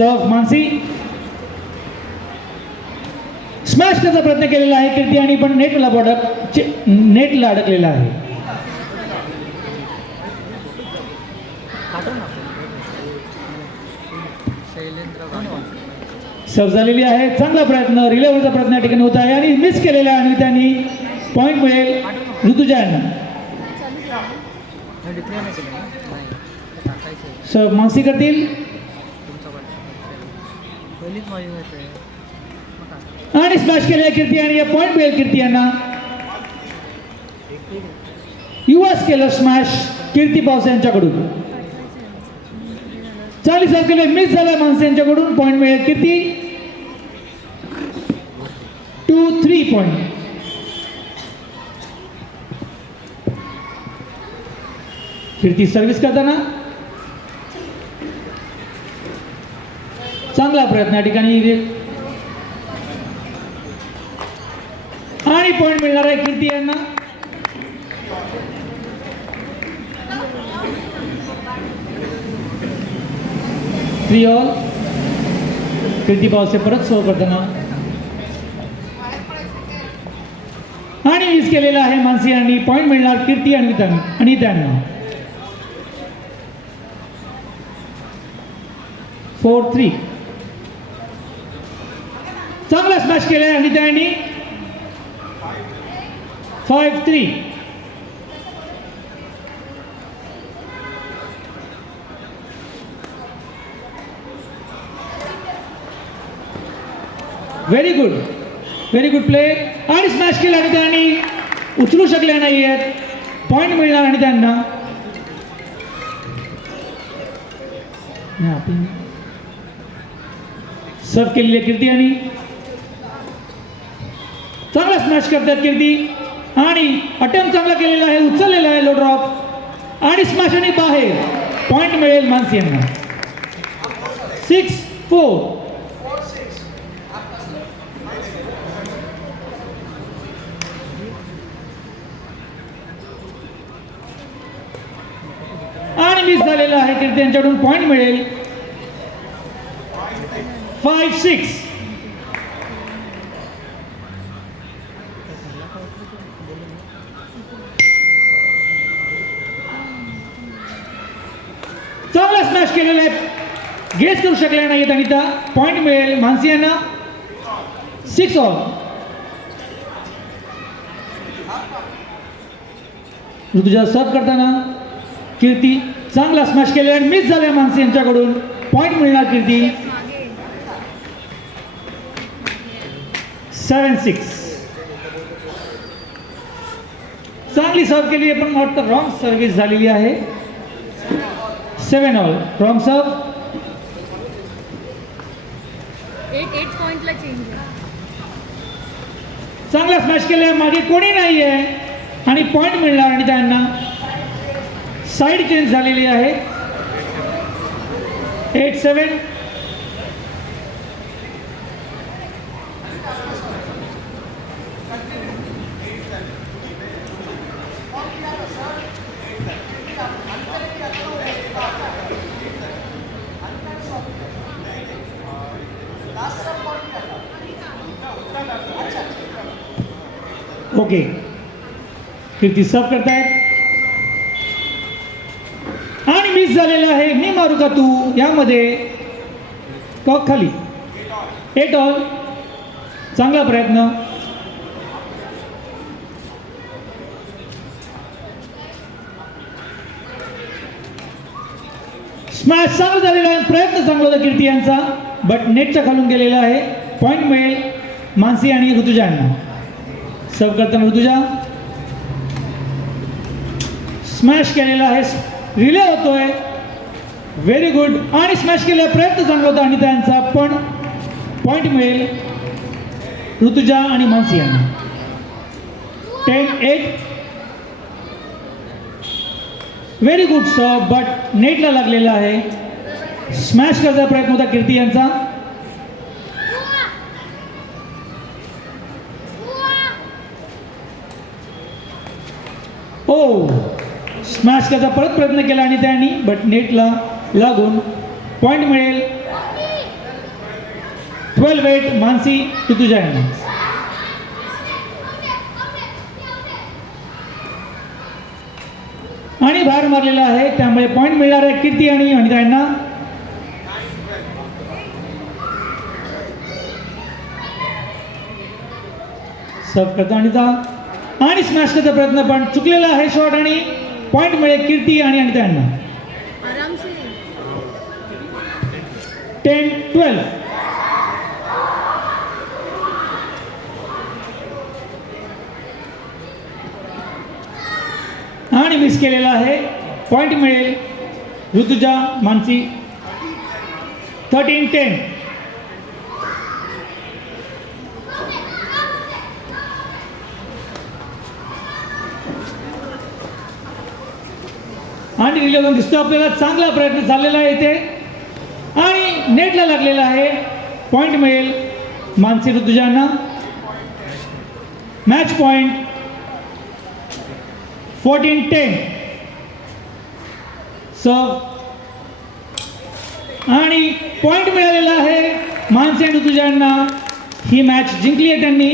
सर्व मानसी स्मॅश करण्याचा प्रयत्न केलेला आहे कीर्ती आणि पण नेटला अडकलेला आहे. सर्व झालेली आहे. चांगला प्रयत्न रिलेव्हरचा प्रयत्न या ठिकाणी होत आहे आणि मिस केलेला आणि त्यांनी पॉईंट मिळेल ऋतुजा यांना. सर्व मानसी करतील आणि स्मॅश केलेला कीर्ती आणि या पॉईंट मिळेल कीर्ती यांना. युवाच केलं स्मॅश कीर्ती पावसे यांच्याकडून. चांगली सर्व केले मिस झाला मानसी यांच्याकडून. पॉईंट मिळेल कीर्ती. 2-3 पॉईंट. कीर्ती सर्व्हिस करताना चांगला प्रयत्न या ठिकाणी आणि पॉईंट मिळणार आहे कीर्ती यांना. Three all. कीर्ती पावसे परत सर्व करताना आणि मिस केलेला आहे मानसी यांनी. पॉईंट मिळणार कीर्ती आणि त्यांना. 4-3. चांगला स्मॅश केला आणि त्यांनी 5-3. व्हेरी गुड प्ले आणि स्मॅश केला आणि त्यांनी उचलू शकले नाही आहेत. पॉईंट मिळणार आणि त्यांना. सर्व केलेली आहे कीर्ती आणि चांगला स्मॅश करतात कीर्ती आणि अटेम्प्ट चांगला केलेला आहे. उचललेला आहे लो ड्रॉप आणि स्मॅश आणि बाहेर. पॉईंट मिळेल मानसी यांना. 6-4. आणि मिस झालेला आहे कीर्ती यांच्याकडून. पॉईंट मिळेल 5-6. चांगला स्मॅश केलेला आहे. गेस करू शकले नाहीत आणि त्या पॉईंट मिळेल मानसी यांना. 6 ऑल. ऋतुजा सर्व करताना कीर्ती चांगला स्मॅश केलेला आणि मिस झाला मानसी यांच्याकडून. पॉईंट मिळणार कीर्ती. 7-6. चांगली सर्व केली आहे पण वाटतं रॉंग सर्व्हिस झालेली आहे. 7 ऑल. रॉंग सर्व. 8 पॉइंटला चेंज. चांगला स्मॅश केला. मागे कोणी नाही आहे आणि पॉईंट मिळणार आणि त्यांना. साईड चेंज झालेली आहे. 8-7. ओके. कीर्ती सर्व करतायत आणि मिस झालेला आहे. मी मारू का तू यामध्ये कॉक खाली. 8 ऑल. चांगला प्रयत्न. स्मॅश चांगला झालेला आहे. प्रयत्न चांगला होता कीर्ती यांचा बट नेटच्या खालून गेलेला आहे. पॉईंट मिळेल मानसी आणि ऋतुजा यांना. सर्व करताना ऋतुजा स्मॅश केलेला आहे. रिले होतोय. व्हेरी गुड आणि स्मॅश केलेला प्रयत्न चांगला होता आणि त्यांचा पण पॉईंट मिळेल ऋतुजा आणि मानसी यांना. 10-8. व्हेरी गुड सर्व बट नेटला लागलेला आहे. स्मॅश करायचा प्रयत्न होता कीर्ती यांचा. ओ स्मॅश करायचा परत प्रयत्न केला आणि त्यांनी बट नेटला लागून पॉईंट मिळेल 12-8 मानसी ऋतुजा यांना. आणि बाहेर मारलेला आहे, त्यामुळे पॉईंट मिळणार आहे कीर्ती आणि अनिता यांना. सर्व करतो अनिता आणि स्मॅश करण्याचा प्रयत्न पण चुकलेला आहे शॉट आणि पॉईंट मिळेल कीर्ती आणि अनिता यांना. आराम से 10-12. आणि मिस केलेला आहे, पॉईंट मिळेल ऋतुजा मानसी. 13-10. आणि रिले दिसतो आपल्याला, चांगला प्रयत्न चाललेला आहे इथे आणि नेटला लागलेला आहे, पॉईंट मिळेल मानसी ऋतुजांना. Match point 14-10. सर्व आणि पॉईंट मिळालेला आहे मानसी आणि ऋतुजांना. ही मॅच जिंकली आहे त्यांनी.